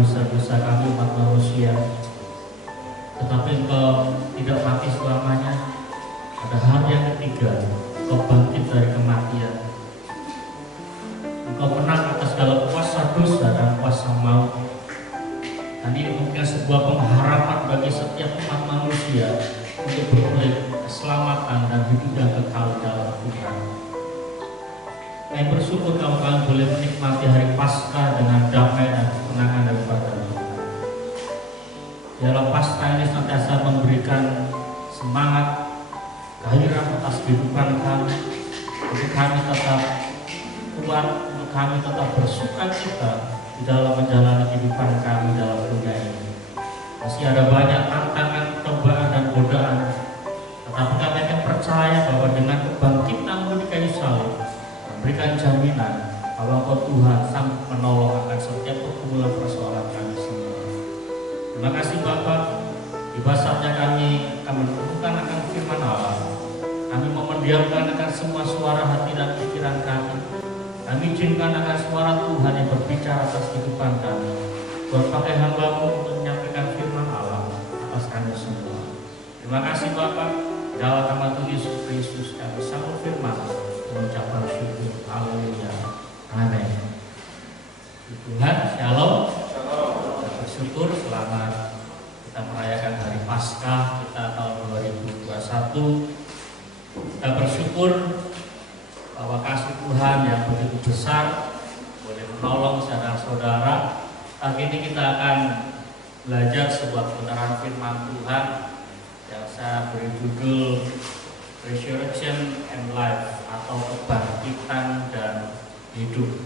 dosa-dosa kami umat manusia. Tetapi Engkau tidak mati selamanya. Pada hari yang ketiga Engkau bangkit dari kematian. Engkau menang atas segala kuasa dosa dan kuasa maut. Dan ini memberikan sebuah pengharapan bagi setiap umat manusia untuk beroleh keselamatan dan hidup yang kekal dalam Tuhan. Kami bersyukur kalau kami boleh menikmati hari Paskah dengan damai dan ketenangan daripada Tuhan. Dalam Paskah ini senantiasa memberikan semangat, gairah atas kehidupan kami, untuk kami tetap kuat, untuk kami tetap bersukacita di dalam menjalani kehidupan kami dalam dunia ini. Masih ada banyak tantangan, cobaan dan godaan, tetapi kami akan percaya bahwa dengan kebangkitan di kayu salib memberikan jaminan bahwa Engkau Tuhan sanggup menolong akan setiap pergumulan persoalan kami semua. Terima kasih Bapak, di saatnya kami akan menemukan akan firman Allah. Kami mau mendiamkan akan semua suara hati dan pikiran kami. Kami izinkan akan suara Tuhan yang berbicara atas kehidupan kami. Tuhan pakai hamba-Mu untuk menyampaikan firman Allah atas kami semua. Terima kasih Bapak, dalam nama Tuhan Yesus Kristus kami sambut firman, mengucapkan syukur. Haleluya. Amin. Tuhan, shalom. Kita bersyukur selamat kita merayakan hari Paskah kita tahun 2021. Kita bersyukur bahwa kasih Tuhan yang begitu besar boleh menolong saudara-saudara. Pagi ini kita akan belajar sebuah kebenaran firman Tuhan yang saya beri judul Resurrection and Life, atau kebangkitan dan hidup.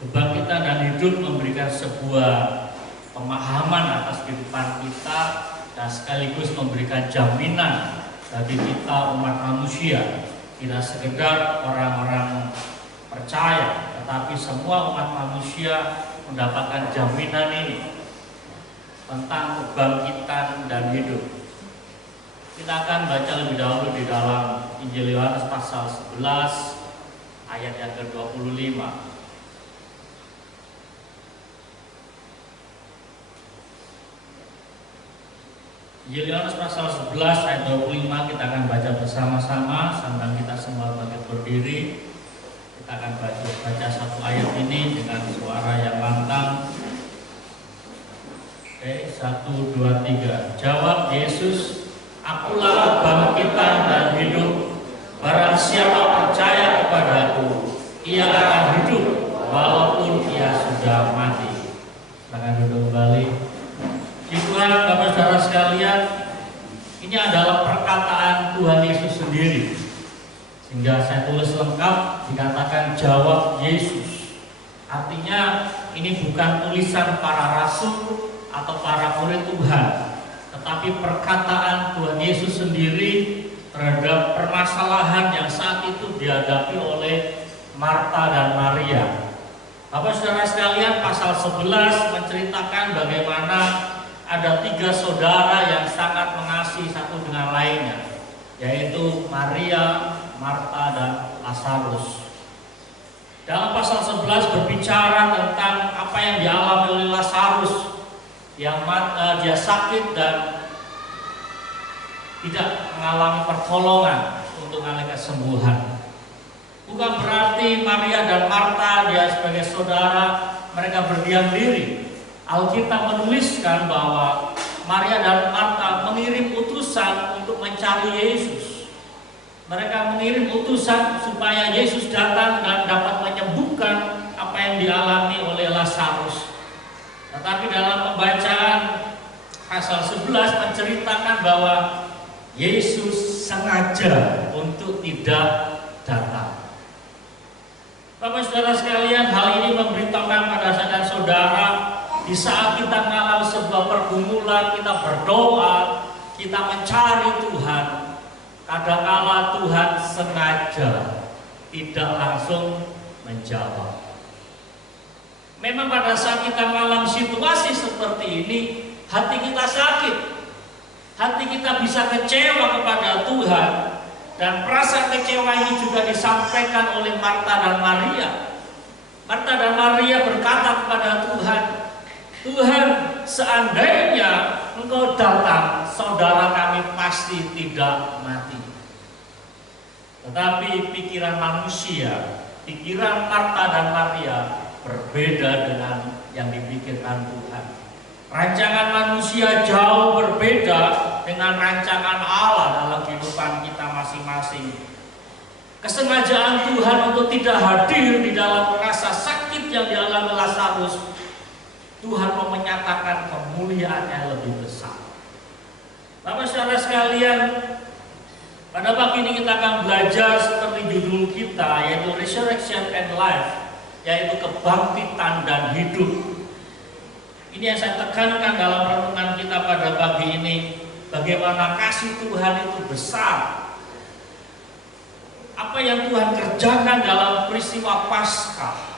Kebangkitan dan hidup memberikan sebuah pemahaman atas kehidupan kita dan sekaligus memberikan jaminan bagi kita umat manusia, tidak sekedar orang-orang percaya, tetapi semua umat manusia mendapatkan jaminan ini tentang kebangkitan dan hidup. Kita akan baca lebih dahulu di dalam Injil Yohanes pasal 11 ayat yang ke-25. Injil Yohanes pasal 11 ayat 25 kita akan baca bersama-sama sambil kita semua bangkit berdiri. Kita akan baca satu ayat ini dengan suara yang lantang. Oke, 1, 2, 3. Jawab Yesus, "Akulah bangkitan dan hidup. Barang siapa percaya kepadaku, ia akan hidup walaupun ia sudah mati." Silakan duduk kembali. Di Tuhan, Bapak saudara sekalian, ini adalah perkataan Tuhan Yesus sendiri. Sehingga saya tulis lengkap dikatakan jawab Yesus. Artinya ini bukan tulisan para rasul atau para murid Tuhan, tetapi perkataan Tuhan Yesus sendiri terhadap permasalahan yang saat itu dihadapi oleh Marta dan Maria. Bapak saudara sekalian, pasal 11 menceritakan bagaimana ada 3 saudara yang sangat mengasihi satu dengan lainnya, yaitu Maria, Marta, dan Lazarus. Dalam pasal 11 berbicara tentang apa yang dialami oleh Lazarus, yang dia sakit dan tidak mengalami pertolongan untuk mengalami kesembuhan. Bukan berarti Maria dan Marta dia sebagai saudara mereka berdiam diri. Alkitab menuliskan bahwa Maria dan Marta mengirim utusan untuk mencari Yesus. Mereka mengirim utusan supaya Yesus datang dan dapat menyembuhkan apa yang dialami oleh Lazarus. Tetapi dalam pembacaan pasal 11 menceritakan bahwa Yesus sengaja untuk tidak datang. Bapak saudara sekalian, hal ini memberitahukan pada saudara, di saat kita mengalami sebuah pergumulan, kita berdoa, kita mencari Tuhan, kadang-kala Tuhan sengaja tidak langsung menjawab. Memang pada saat kita mengalami situasi seperti ini, hati kita sakit, hati kita bisa kecewa kepada Tuhan, dan perasaan kecewa ini juga disampaikan oleh Marta dan Maria. Marta dan Maria berkata kepada Tuhan, seandainya engkau datang, saudara kami pasti tidak mati. Tetapi pikiran manusia, pikiran Marta dan Maria berbeda dengan yang dipikirkan Tuhan. Rancangan manusia jauh berbeda dengan rancangan Allah dalam kehidupan kita masing-masing. Kesengajaan Tuhan untuk tidak hadir di dalam rasa sakit yang dialami Lazarus, Tuhan mau menyatakan kemuliaannya lebih besar. Bapak saudara sekalian, pada pagi ini kita akan belajar seperti judul kita, yaitu Resurrection and Life, yaitu kebangkitan dan hidup. Ini yang saya tekankan dalam renungan kita pada pagi ini, bagaimana kasih Tuhan itu besar. Apa yang Tuhan kerjakan dalam peristiwa Paskah,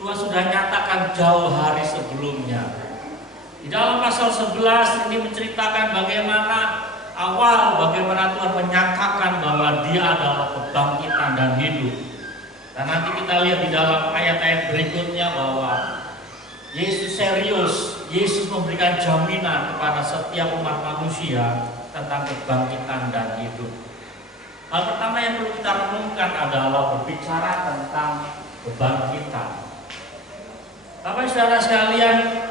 Tuhan sudah nyatakan jauh hari sebelumnya. Di dalam pasal 11 ini menceritakan bagaimana Tuhan menyatakan bahwa Dia adalah kebangkitan dan hidup. Dan nanti kita lihat di dalam ayat-ayat berikutnya bahwa Yesus serius, Yesus memberikan jaminan kepada setiap umat manusia tentang kebangkitan dan hidup. Hal pertama yang perlu kita renungkan adalah berbicara tentang kebangkitan. Bapak saudara sekalian,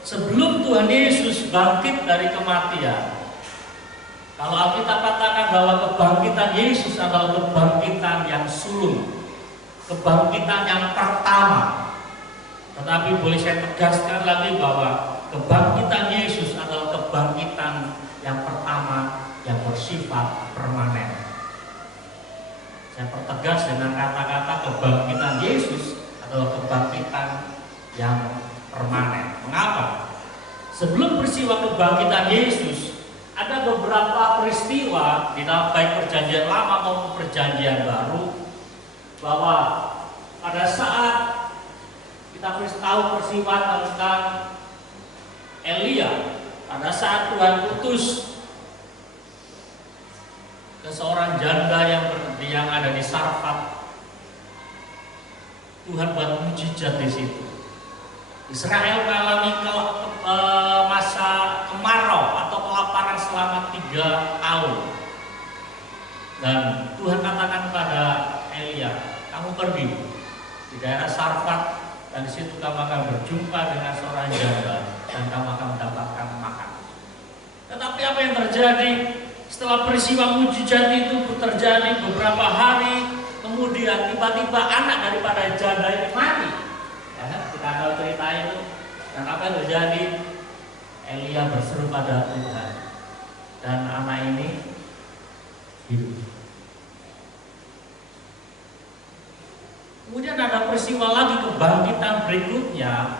sebelum Tuhan Yesus bangkit dari kematian, kalau Alkitab katakan bahwa kebangkitan Yesus adalah kebangkitan yang sulung, kebangkitan yang pertama. Tetapi boleh saya tegaskan lagi bahwa kebangkitan Yesus adalah kebangkitan yang pertama yang bersifat permanen. Saya pertegas dengan kata-kata kebangkitan Yesus adalah kebangkitan yang permanen. Mengapa? Sebelum peristiwa kebangkitan Yesus, ada beberapa peristiwa di dalam baik perjanjian lama maupun perjanjian baru, bahwa pada saat kita tahu peristiwa tentang Elia, pada saat Tuhan utus ke seorang janda yang ada di Sarfat, Tuhan buat mujizat di situ. Israel mengalami masa kemarau atau kelaparan selama 3 tahun. Dan Tuhan katakan pada Elia, kamu pergi di daerah Sarfat, dan di situ kamu akan berjumpa dengan seorang janda dan kamu akan mendapatkan makan. Tetapi apa yang terjadi setelah peristiwa mujizat itu terjadi beberapa hari kemudian, tiba-tiba anak daripada janda ini mati. Ya, kita tahu cerita itu. Dan apa yang terjadi? Elia berseru pada Tuhan, dan anak ini hidup. Kemudian ada peristiwa lagi kebangkitan berikutnya,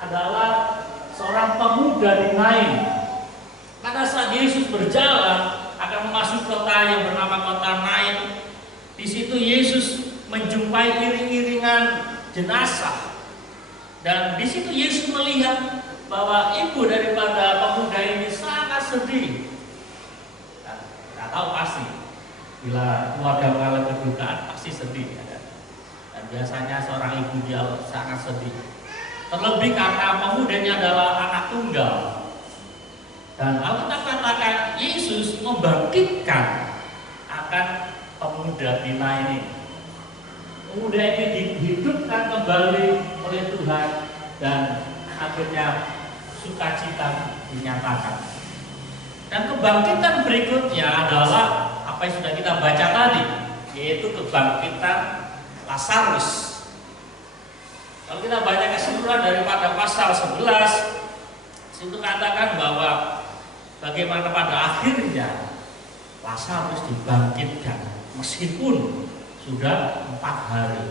adalah seorang pemuda di Nain. Pada saat Yesus berjalan akan memasuki kota yang bernama kota Nain, di situ Yesus menjumpai iring-iringan jenazah. Dan di situ Yesus melihat bahwa ibu daripada pemuda ini sangat sedih. Tidak tahu pasti, bila keluarga mengalami kedukaan pasti sedih. Dan biasanya seorang ibu dia sangat sedih. Terlebih karena pemudanya adalah anak tunggal. Dan Alkitab katakan Yesus membangkitkan akan pemuda Dina ini. Pemuda ini dihidupkan kembali oleh Tuhan dan akhirnya sukacita dinyatakan. Dan kebangkitan berikutnya adalah apa yang sudah kita baca tadi, yaitu kebangkitan Lazarus. Kalau kita baca keseluruhan daripada pasal 11, situ katakan bahwa bagaimana pada akhirnya Lazarus dibangkitkan meskipun sudah 4 hari.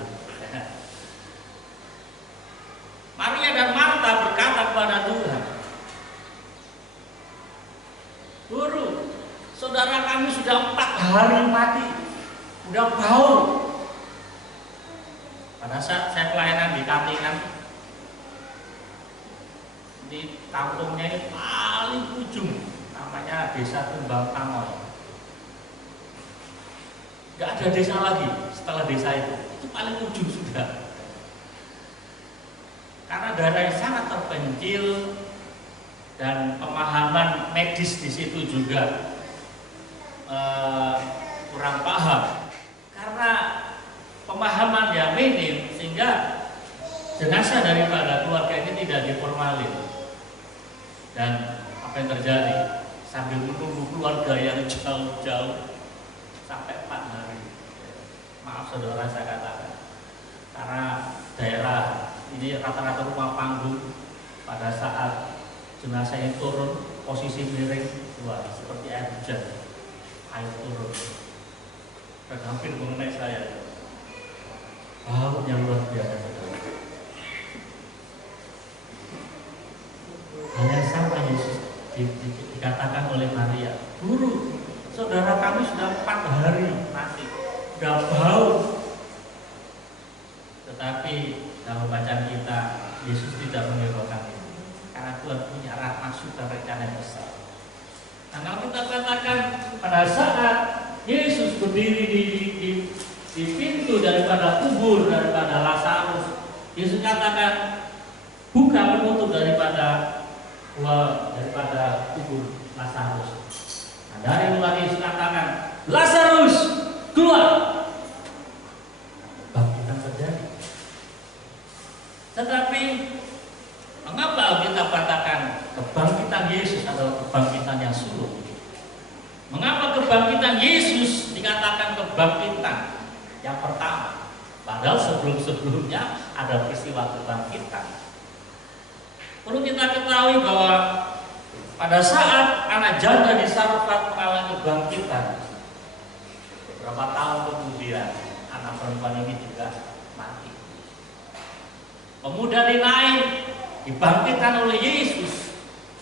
Maria dan Marta berkata kepada Tuhan, Guru, saudara kami sudah 4 hari mati, sudah bau. Pada saat saya pelayanan di Katingan, di kampungnya ini paling ujung, namanya Desa Tumbang Tangoy. Gak ada desa lagi setelah desa itu paling ujung sudah. karena daerah yang sangat terpencil dan pemahaman medis di situ juga kurang paham. Karena pemahaman yang minim, sehingga jenazah daripada keluarga ini tidak diformalin. Dan apa yang terjadi? Sambil menunggu keluarga yang jauh-jauh sampai 4 hari. Maaf saudara saya katakan, karena daerah ini rata-rata rumah panggung, pada saat jenazah yang turun posisi miring, wah seperti air hujan, air turun dan hampir mengenai saya. Baunya luar biasa. Hanya sama Yesus dikatakan oleh Maria, Guru, saudara kami sudah 4 hari mati, sudah bau. Tetapi dalam bacaan kita, Yesus tidak menghiraukan itu, karena Tuhan punya maksud dan rencana yang besar. Nah, kalau kita katakan pada saat Yesus berdiri di pintu daripada kubur daripada Lazarus, Yesus katakan buka penutup daripada kubur Lazarus. Nah, dari luar Yesus katakan, Lazarus keluar. Bangkitan terjadi. Tetapi mengapa kita katakan kebangkitan Yesus adalah kebangkitan yang sulung? Mengapa kebangkitan Yesus dikatakan kebangkitan yang pertama? Padahal sebelum-sebelumnya ada peristiwa kebangkitan. Perlu kita ketahui bahwa pada saat anak janda di Sarfat mengalami kebangkitan, beberapa tahun kemudian anak perempuan ini juga mati. Pemuda dinaik, dibangkitkan oleh Yesus,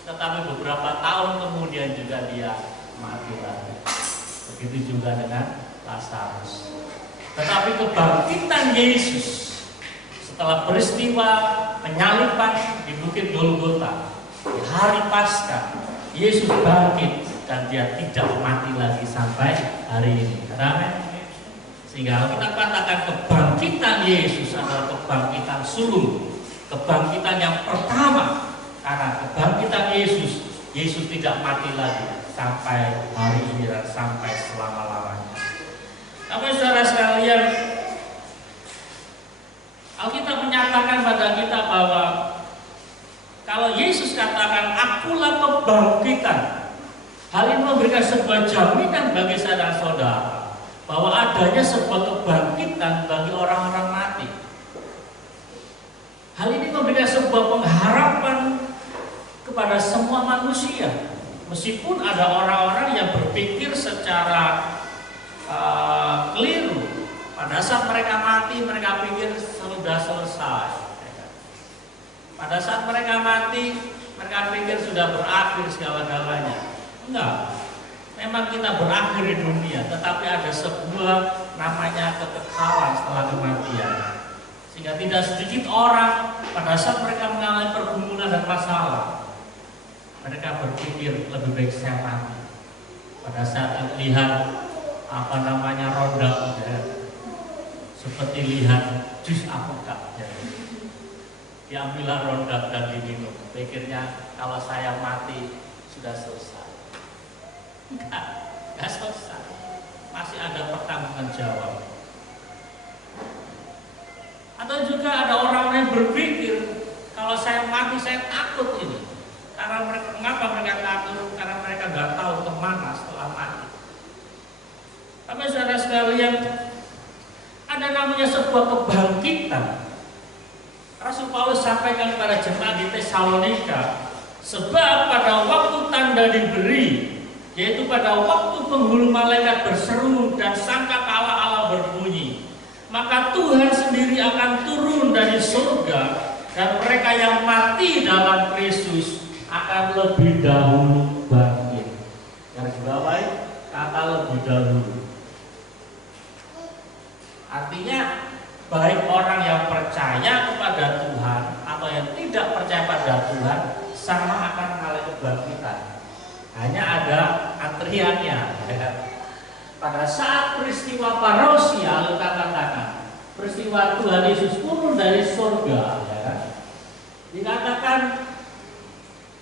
tetapi beberapa tahun kemudian juga dia mati lagi. Begitu juga dengan Lazarus. Tetapi kebangkitan Yesus setelah peristiwa penyaliban di Bukit Golgota, di hari Paskah, Yesus bangkit dan dia tidak mati lagi sampai hari ini. Amin. Sehingga kita katakan kebangkitan Yesus adalah kebangkitan sulung, kebangkitan yang pertama. Karena kebangkitan Yesus, Yesus tidak mati lagi sampai hari ini dan sampai selama-lamanya. Tapi saudara sekalian, Alkitab menyatakan pada kita bahwa kalau Yesus katakan akulah kebangkitan, hal ini memberikan sebuah jaminan bagi saudara-saudara bahwa adanya sebuah kebangkitan bagi orang-orang mati. Hal ini memberikan sebuah pengharapan kepada semua manusia, meskipun ada orang-orang yang berpikir secara keliru. Pada saat mereka mati, mereka pikir sudah selesai. Pada saat mereka mati, mereka pikir sudah berakhir segala-galanya. Enggak. Memang kita berakhir di dunia, tetapi ada sebuah namanya kekekalan setelah kematian. Sehingga tidak sedikit orang pada saat mereka mengalami pergumulan dan masalah, mereka berpikir lebih baik saya mati. Pada saat lihat ronda, ya, seperti lihat jus alpukat, ya. Diambillah ronda dan diminum. Pikirnya kalau saya mati sudah selesai. Enggak selesai. Masih ada pertanggungan jawab. Atau juga ada orang yang berpikir kalau saya mati saya takut ini. Karena mengapa mereka takut? Karena mereka nggak tahu kemana setelah mati. Tapi saudara sekalian, ada namanya sebuah kebangkitan. Rasul Paulus sampaikan kepada jemaat di Tesalonika, sebab pada waktu tanda diberi, yaitu pada waktu penghulu malaikat berseru dan sangkakala Allah berbunyi, maka Tuhan sendiri akan turun dari surga dan mereka yang mati dalam Kristus akan lebih dahulu bangkit. Yang dibawahi kata lebih dahulu. Artinya baik orang yang percaya kepada Tuhan atau yang tidak percaya pada Tuhan sama akan mengalami kebangkitan. Hanya ada antriannya. Pada saat peristiwa parousia, kita katakan peristiwa Tuhan Yesus turun dari surga, ya, akan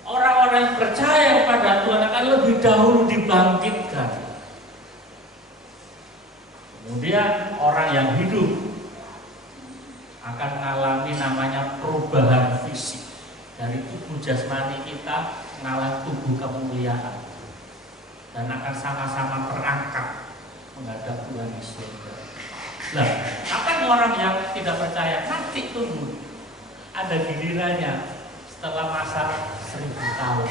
orang-orang yang percaya kepada Tuhan akan lebih dahulu dibangkitkan. Kemudian orang yang hidup akan mengalami namanya perubahan fisik. Dari tubuh jasmani kita mengalami tubuh kemuliaan. Dan akan sama-sama terangkat menghadap Tuhan di surga. Nah, kapan orang yang tidak percaya? Nanti tunggu. Ada gilirannya setelah masa 1000 tahun.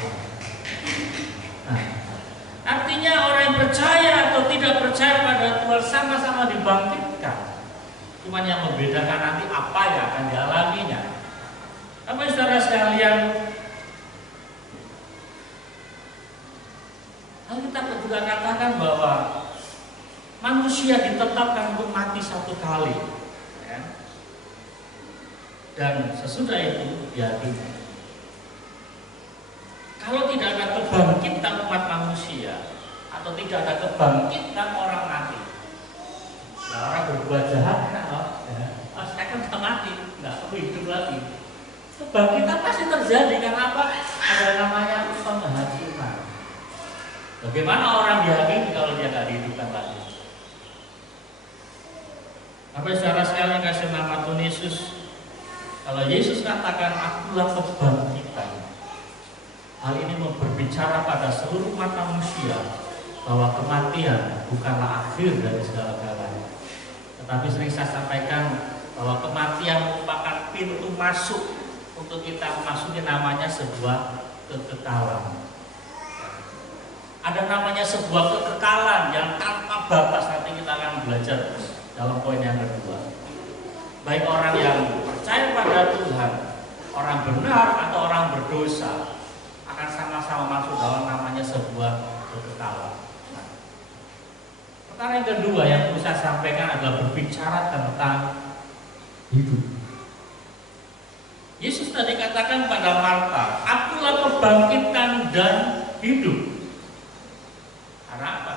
Nah, artinya orang yang percaya atau tidak percaya pada Tuhan sama-sama dibangkitkan. Cuman yang membedakan nanti apa yang akan dialaminya. Apa saudara sekalian? Alkitab juga katakan bahwa manusia ditetapkan untuk mati satu kali, ya. Dan sesudah itu dihakimi. Kalau tidak ada kebangkitan umat manusia atau tidak ada kebangkitan orang mati, nah, orang berbuat jahat enak loh, ya. Saya kan sudah mati, nggak hidup lagi. Kebangkitan pasti terjadi karena apa? Ada namanya penghasilan. Bagaimana orang dihakimi kalau dia nggak dihidupkan lagi? Apa saudara sekalian kasih nama Tuhan Yesus? Kalau Yesus katakan akulah kebangkitan, hal ini berbicara pada seluruh umat manusia bahwa kematian bukanlah akhir dari segala-galanya. Tetapi sering saya sampaikan bahwa kematian merupakan pintu masuk untuk kita memasuki namanya sebuah kekekalan. Ada namanya sebuah kekekalan yang tanpa batas, nanti kita akan belajar dalam poin yang kedua. Baik orang yang percaya pada Tuhan, orang benar atau orang berdosa, akan sama-sama masuk dalam namanya sebuah kekekalan. Nah, perkara yang kedua yang perlu saya sampaikan adalah berbicara tentang hidup. Yesus tadi katakan pada Marta, akulah kebangkitan dan hidup. Karena apa?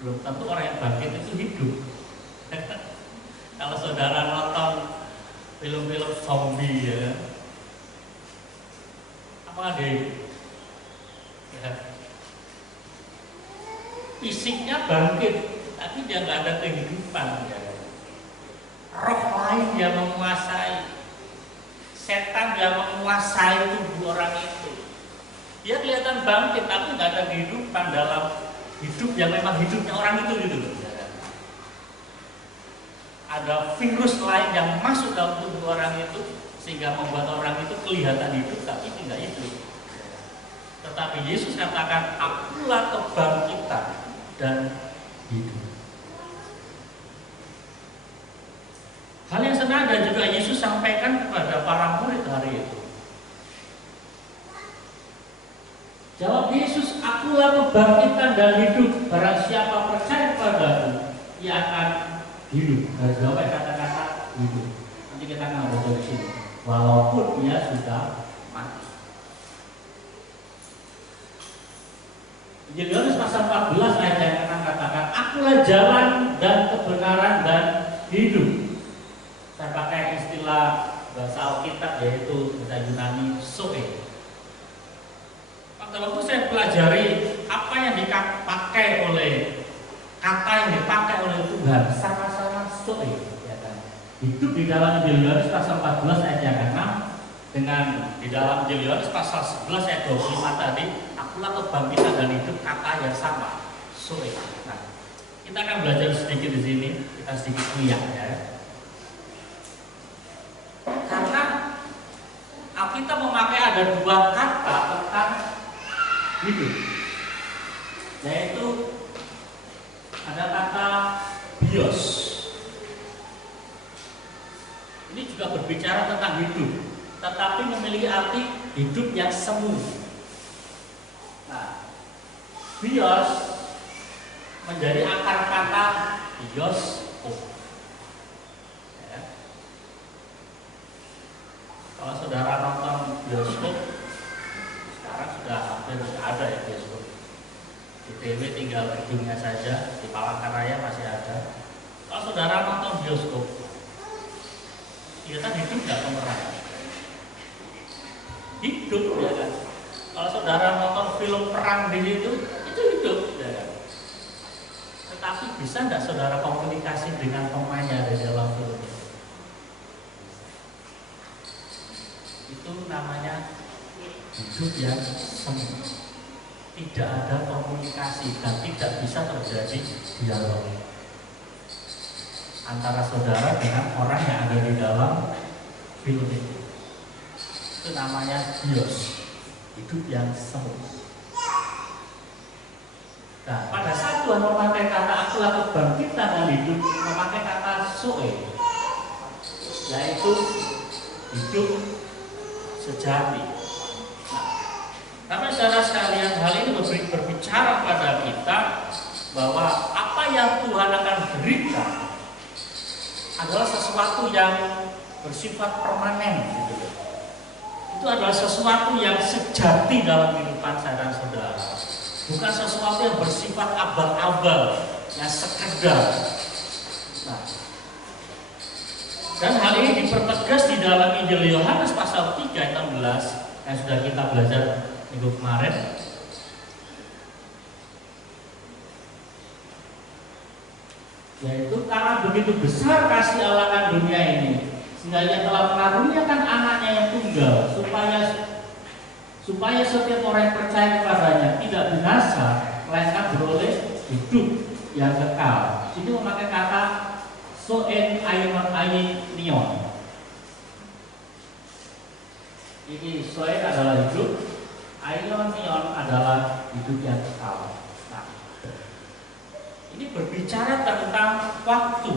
Belum tentu orang yang bangkit itu hidup. Kalau saudara nonton film-film zombie, ya, apa deh? Ya. Fisiknya bangkit, tapi dia nggak ada kehidupan. Ya. Roh lain yang menguasai, setan yang menguasai tubuh orang itu. Dia kelihatan bangkit, tapi nggak ada kehidupan dalam hidup yang memang hidupnya orang itu gitu loh. Ada virus lain yang masuk dalam tubuh orang itu sehingga membuat orang itu kelihatan hidup tapi tidak hidup. Tetapi Yesus katakan akulah kebangkitan dan hidup. Hal yang senada juga Yesus sampaikan kepada para murid hari itu. Jawab Yesus, akulah kebangkitan dan hidup. Barang siapa percaya padaku, ia akan hidup. Harus jawab kata-kata hidup. Nanti kita akan baca di sini. Walaupun dia sudah mati. Injil Yohanes pasal 14 ayat yang ke-6 katakan, akulah jalan dan kebenaran dan hidup. Saya pakai istilah bahasa Alkitab yaitu bahasa Yunani zoe. Waktu saya pelajari apa yang dipakai oleh kata yang dipakai oleh Tuhan sama-sama zoe, ya kan? Hidup di dalam Injil Yohanes pasal 14 ayat yang ke-6 dengan di dalam Injil Yohanes pasal 11 ayat 25 tadi, akulah kebangkitan dan hidup, kata yang sama, zoe. Nah, kita akan belajar sedikit di sini, kita sedikit lihat ya. Karena Alkitab memakai ada dua kata tentang hidup, yaitu ada kata bios. Ini juga berbicara tentang hidup, tetapi memiliki arti hidup yang semu. Nah, bios menjadi akar kata bioskop. Ya. Kalau saudara nonton bioskop, sekarang sudah hampir ada ya bioskop. Di TV tinggal gedungnya saja, di Palangkaraya masih ada. Kalau saudara nonton bioskop, kelihatan hidup nggak pemeran? hidup, ya kan. Kalau saudara nonton film perang di situ, itu hidup, ya kan. Tetapi bisa enggak saudara komunikasi dengan pemainnya di dalam film itu? Itu namanya hidup yang semu. Tidak ada komunikasi dan tidak bisa terjadi dialog antara saudara dengan orang yang ada di dalam film itu. Itu namanya bios, hidup yang semu. Nah, pada saat Tuhan memakai kata akulah kebangkitan dan hidup, memakai kata zoe, yaitu hidup sejati. Nah, karena saudara sekalian, hal ini berbicara pada kita bahwa apa yang Tuhan akan berikan adalah sesuatu yang bersifat permanen, gitu. Itu adalah sesuatu yang sejati dalam kehidupan saya dan saudara, bukan sesuatu yang bersifat abal-abal, yang sekedar. Nah, dan hal ini dipertegas di dalam Injil Yohanes pasal 3 ayat 16 yang sudah kita belajar minggu kemarin. Yaitu karena begitu besar kasih Allah akan dunia ini, sehingga Ia telah mengaruniakan anaknya yang tunggal, supaya setiap orang yang percaya kepadanya tidak binasa, melainkan beroleh hidup yang kekal. Sini memakai kata soen aionion. Ini soen adalah hidup, aionion adalah hidup yang kekal. Nah, ini berbicara tentang waktu.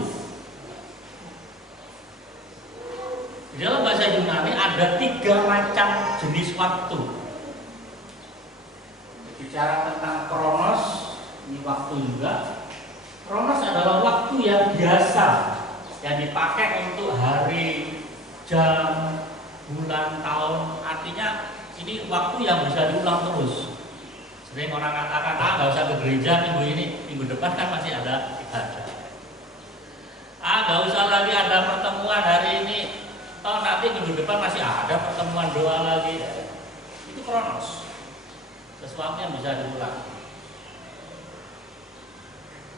Di dalam bahasa Yunani ada 3 macam jenis waktu. Bicara tentang kronos, ini waktu juga. Kronos adalah waktu yang biasa, yang dipakai untuk hari, jam, bulan, tahun. Artinya ini waktu yang bisa diulang terus. Sering orang katakan, nggak usah ke gereja minggu ini, minggu depan kan masih ada ibadah. Nggak usah lagi ada pertemuan hari ini, nanti minggu depan masih ada pertemuan doa lagi. Itu kronos, sesuatu yang bisa diulang.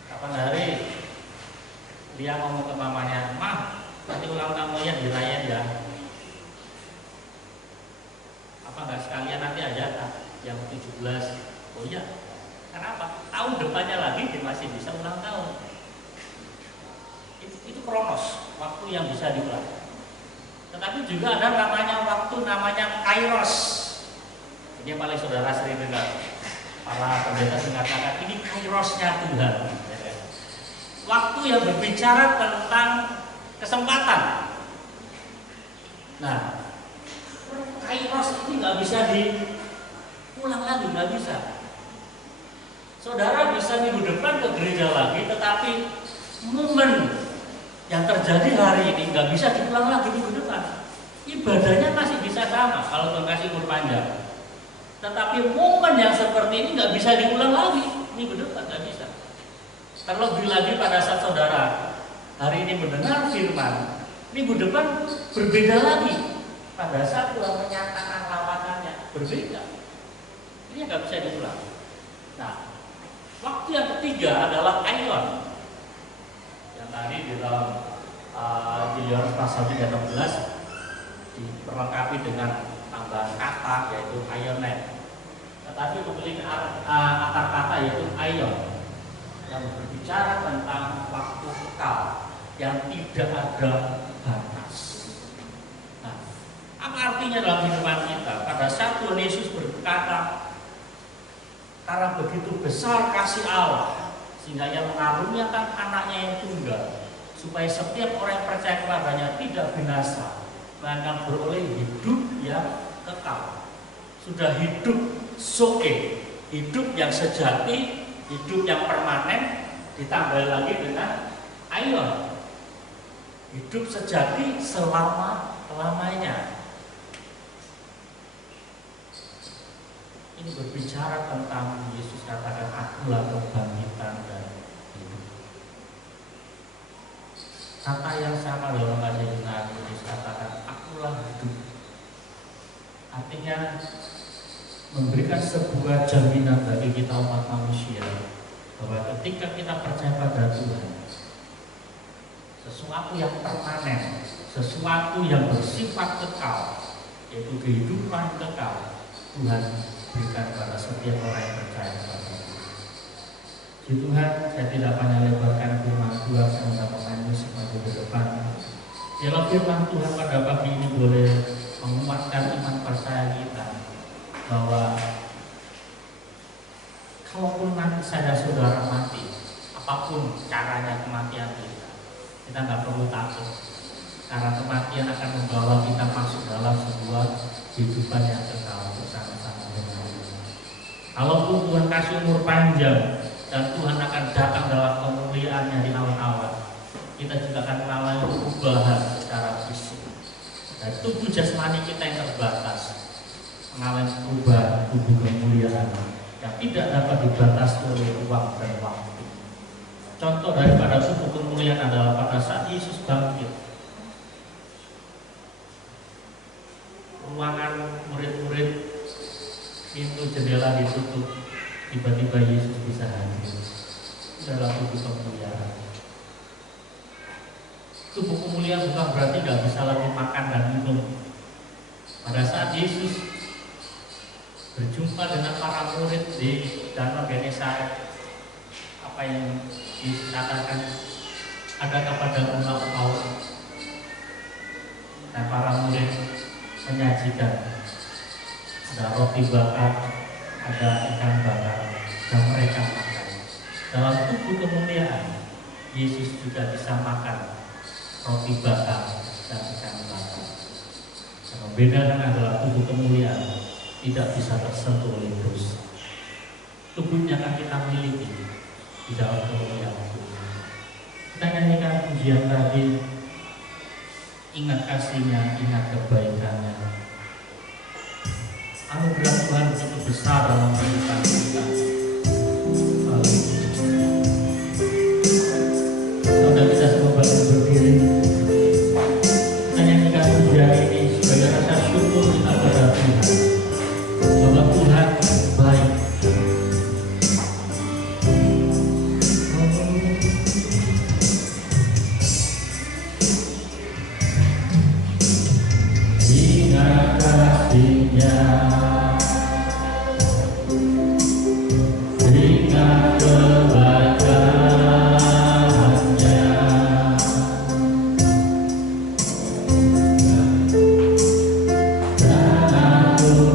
Kapan hari dia ngomong ke mamanya, "Mah, nanti ulang tahunnya dirayain ya." Apa nggak sekalian nanti aja yang 17? Oh iya. Kenapa? Tahun depannya lagi dia masih bisa ulang tahun. Itu kronos, waktu yang bisa diulang. Tetapi juga ada namanya kairos. Ini yang paling saudara sering dengar. Para pendeta mengatakan ini kairosnya Tuhan. Waktu yang berbicara tentang kesempatan. Nah, kairos ini nggak bisa diulang lagi, nggak bisa. Saudara bisa minggu depan ke gereja lagi, tetapi momen yang terjadi hari ini nggak bisa diulang lagi minggu depan. Ibadahnya masih bisa sama kalau Tuhan kasih umur panjang. Tetapi momen yang seperti ini nggak bisa diulang lagi minggu depan, nggak bisa. Terlebih lagi pada saat saudara hari ini mendengar firman, minggu depan berbeda lagi. Pada saat Tuhan menyatakan lawanannya berbeda. Ini nggak bisa diulang. Nah, waktu yang ketiga adalah aion. Yang tadi di dalam Yohanes pasal 3:16 diperlengkapi dengan tambahan kata yaitu aionet. Tetapi memiliki akar kata yaitu aion, yang berbicara tentang waktu kekal yang tidak ada batas. Nah, apa artinya dalam kehidupan kita? Pada saat Tuhan Yesus berkata, karena begitu besar kasih Allah, sehingga Ia mengaruniakan anaknya yang tunggal, supaya setiap orang yang percaya kepadanya tidak binasa, melainkan beroleh hidup yang kekal. Sudah hidup zoe, hidup yang sejati, hidup yang permanen, ditambah lagi dengan aion, hidup sejati selama-lamanya. Ini berbicara tentang Yesus katakan, "Akulah kebangkitan dan hidup." Kata yang sama dalam bahasa Yunani, Yesus katakan, "Akulah hidup." Artinya memberikan sebuah jaminan bagi kita umat manusia bahwa ketika kita percaya pada Tuhan, sesuatu yang permanen, sesuatu yang bersifat kekal, yaitu kehidupan kekal, Tuhan berikan pada setiap orang yang percaya kepada Tuhan. Puji Tuhan, saya tidak banyak lebarkan firman Tuhan, saya undang pemain musik maju ke depan. Biarlah firman Tuhan pada pagi ini boleh menguatkan iman percaya kita bahwa kalaupun nanti saya saudara mati, apapun caranya kematian kita nggak perlu takut, karena kematian akan membawa kita masuk dalam sebuah kehidupan yang kekal bersama-sama dengan Tuhan. Kalaupun Tuhan kasih umur panjang dan Tuhan akan datang dalam kemuliaannya di awan-awan, kita juga akan mengalami perubahan secara fisik. Dan tubuh jasmani kita yang terbatas mengalami perubahan tubuh kemuliaan yang tidak dapat dibatasi oleh ruang dan waktu. Contoh daripada tubuh kemuliaan adalah pada saat Yesus bangkit, ruangan murid-murid, pintu jendela ditutup, tiba-tiba Yesus bisa hadir dalam tubuh kemuliaan. Tubuh kemuliaan bukan berarti nggak bisa lagi makan dan minum. Pada saat Yesus berjumpa dengan para murid di Danau Genesaret, apa yang Yesus katakan, adakah padamu lauk? Dan para murid menyajikan, ada roti bakar, ada ikan bakar, dan mereka makan. Dalam tubuh kemuliaan, Yesus juga bisa makan roti bakar dan ikan bakar. Yang membedakan adalah tubuh kemuliaan tidak bisa tersentuh oleh dosa. Tubuhnya akan kita miliki di dalam kemuliaan Tuhan. Kita nyanyikan pujian tadi, ingat kasih-Nya, ingat kebaikannya. Anugerah Tuhan begitu besar dalam kehidupan kita. Saudara kita semua bangkit berdiri. Kita nyanyikan pujian ini sebagai rasa syukur kita pada Tuhan bahwa Tuhan baik. Ingat kasih-Nya, ingat kebaikannya, dan aku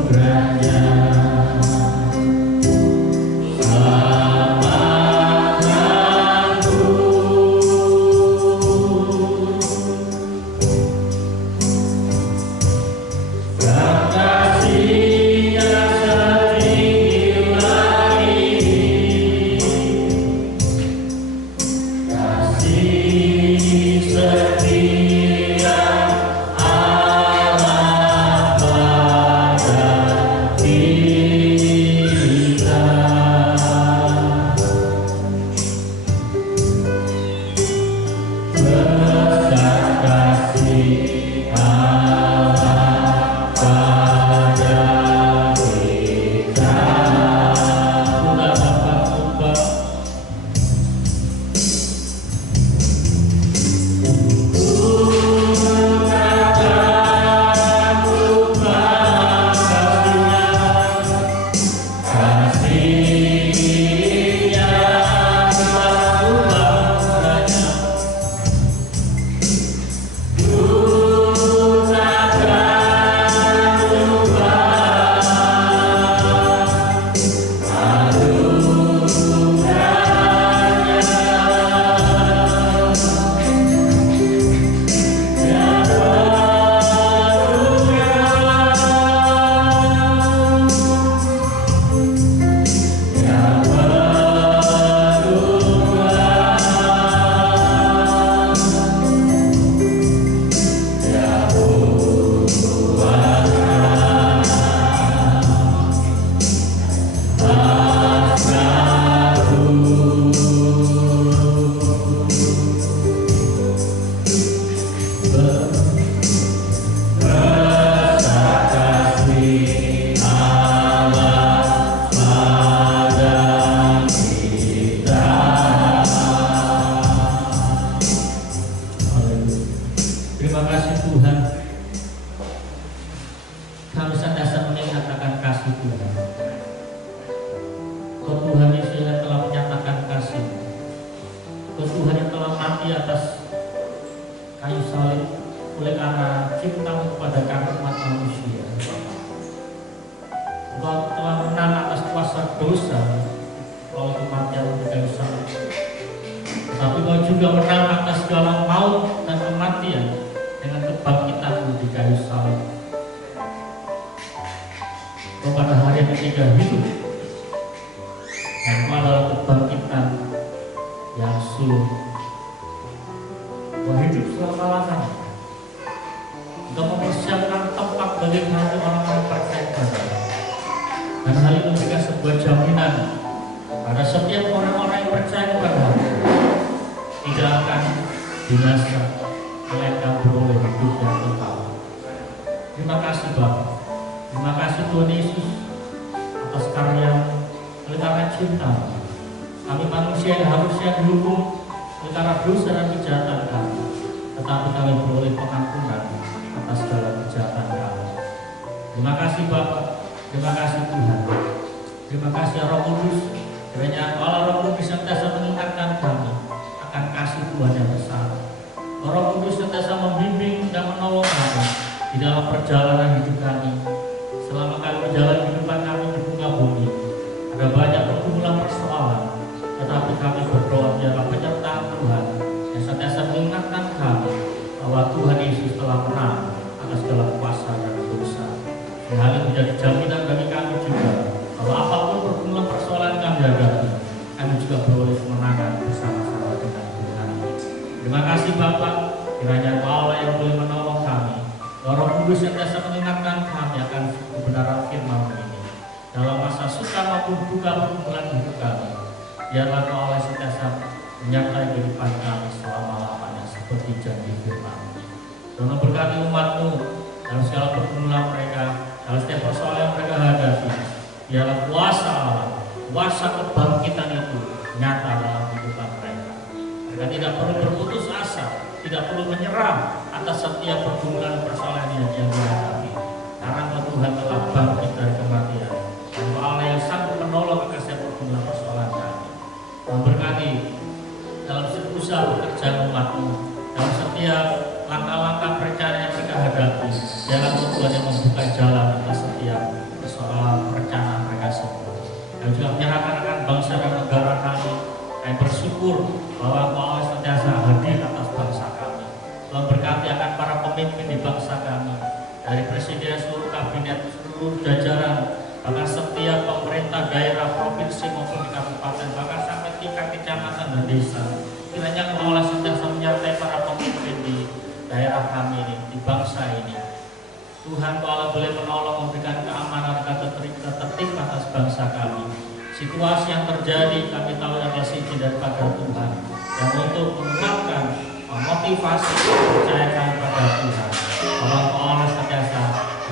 dosa melalui kematian di kayu salib. Tetapi Kau juga menang atas segala maut dan kematian dengan kebangkitan di kayu salib. Kau pada hari yang ketiga hidup, dan Kau adalah kebangkitan yang sulung. Kau hidup selama-lamanya untuk mempersiapkan tempat bagi hati orang-orang percaya kepada-Mu. Dan hal itu memberikan sebuah jaminan pada setiap orang-orang yang percaya kepada-Mu tidak akan binasa, melainkan beroleh hidup yang kekal. Terima kasih Bapa, terima kasih Tuhan Yesus atas karya oleh karena cinta. Kami manusia yang harusnya dihukum oleh karena dosa dan kejahatan kami, tetapi kami beroleh pengampunan atas segala kejahatan kami. Terima kasih Bapa, terima kasih Tuhan, terima kasih Roh Kudus. Kiranya Allah Roh Kudus senantiasa mengingatkan kami akan kasih Tuhan yang besar. Roh Kudus senantiasa membimbing dan menolong kami di dalam perjalanan hidup kami. Selama kami berjalan kehidupan kami di muka bumi, ada banyak pergumulan persoalan, tetapi kami berdoa biarlah penyertaan Tuhan yang senantiasa mengingatkan kami bahwa Tuhan Yesus telah menang atas segala kuasa dan dosa. Dan hal ini menjadi jaminan bagi kami juga bahwa apapun pergumulan persoalan kami hadapi, kami juga beroleh kemenangan bersama-sama dengan Tuhan. Terima kasih Bapak, kiranya Allah yang boleh menolong kami. Roh Kudus yang biasa mengingatkan kami akan kebenaran firman ini dalam masa suka maupun duka pergumulan hidup kami. Biarlah Allah senantiasa menyertai kehidupan kami selama-lamanya seperti janji firman. Tuhan berkati umat-Mu dalam segala pergumulan mereka, dalam setiap persoalan yang mereka hadapi. Biarlah kuasa Allah, kuasa kebangkitan itu nyata dalam kehidupan mereka. Mereka tidak perlu berputus asa, tidak perlu menyerah atas setiap pergumulan persoalan yang dihadapi, karena Tuhan telah bangkit dari kematian. Dan Allah yang sanggup menolong akan setiap pergumulan persoalan kami. Memberkati dalam setiap usaha pekerjaan umat-Mu, dalam setiap langkah-langkah perencanaan yang mereka hadapi. Jangan Tuhan yang membuka jalan atas setiap persoalan perencanaan mereka semua. Dan juga menyerahkan akan bangsa dan negara kami. Kami bersyukur bahwa Allah senantiasa hadir atas bangsa kami. Tuhan berkati akan para pemimpin di bangsa kami, dari presiden, seluruh kabinet, seluruh jajaran, bahkan setiap pemerintah daerah, provinsi maupun di kabupaten, bahkan sampai tingkat kecamatan dan desa. Kiranya Allah senantiasa menyertai para pemimpin di daerah kami ini, di bangsa ini. Tuhan Allah boleh menolong, memberikan keamanan dan tertib atas bangsa kami. Situasi yang terjadi kami tahu adalah izin daripada Tuhan, dan untuk menguatkan motivasi percayaan pada Tuhan bahwa Allah senantiasa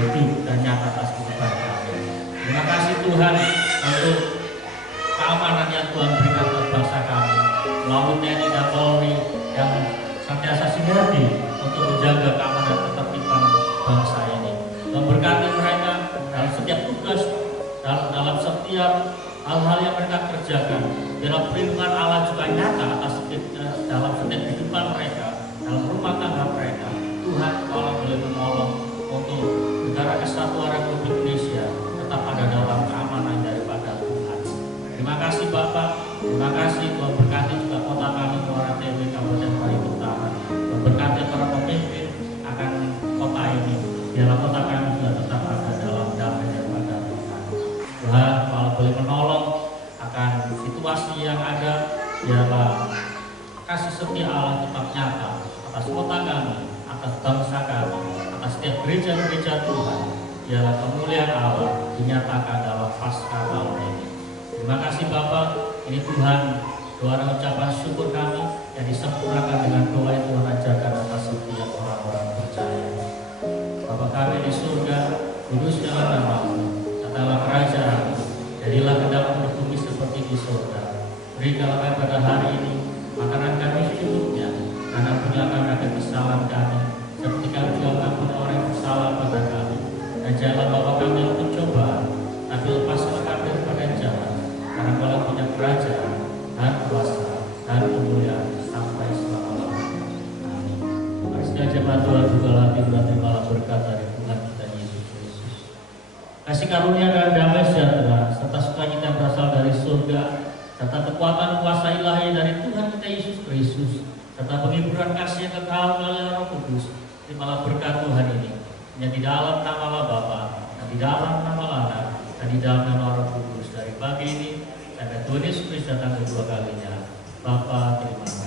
hidup dan nyata atas kehidupan kami. Terima kasih Tuhan untuk keamanan yang Tuhan berikan kepada bangsa kami melalui TNI dan Polri yang senantiasa sinergi untuk menjaga keamanan dan ketertiban bangsa ini. Memberkati mereka dalam setiap tugas, dalam setiap hal-hal yang mereka kerjakan. Biarlah perlindungan Allah juga nyata atas dalam setiap kehidupan mereka, dalam rumah tangga mereka. Tuhan Allah boleh menolong untuk negara kesatuan Republik Indonesia tetap ada dalam keamanan daripada Tuhan. Terima kasih Bapak, terima kasih Tuhan berkati juga kota kami, Muara TW, Kabupaten Parigi Utara. Tuhan berkati para pemimpin akan kota ini. Biarlah kota kami juga tetap ada dalam damai daripada Tuhan. Tuhan Allah boleh menolong akan situasi yang ada. Biarlah kasih setia Allah tetap nyata atas kota kami, atas bangsa kami, atas setiap gereja-gereja Tuhan. Biarlah kemuliaan Allah dinyatakan dalam Paskah tahun ini. Terima kasih Bapak, ini Tuhan doa dan ucapan syukur kami yang disempurnakan dengan doa yang Tuhan ajarkan atas setiap orang-orang percaya. Bapa kami di surga, kuduskanlah nama-Mu, datanglah kerajaan-Mu, jadilah kehendak-Mu di bumi seperti di surga. Berikanlah kami pada hari ini makanan kami secukupnya, dan ampunilah kami akan kesalahan kami, seperti kami juga mengampuni orang yang bersalah pada kami. Dan janganlah bawa kami dalam pencobaan, tapi lepaskanlah kami daripada jahat, karena Kau punya kerajaan dan kuasa dan kemuliaan sampai selama-lamanya. Amin. Mari sekalian jemaat Tuhan, bukalah hati dan terimalah berkat dari Tuhan kita Yesus Kristus. kasih karunia dan damai sejahtera, serta sukacita yang berasal dari surga, serta kekuatan kuasa ilahi dari Tuhan kita Yesus Kristus, serta penghiburan kasih yang kekal melalui Roh Kudus. Terimalah berkat Tuhan ini, yang di dalam nama Allah Bapa, dan di dalam nama Anak, dan di dalam nama Roh Kudus, dari pagi ini sampai Tuhan Yesus Kristus datang kedua kalinya. Bapa, terima kasih.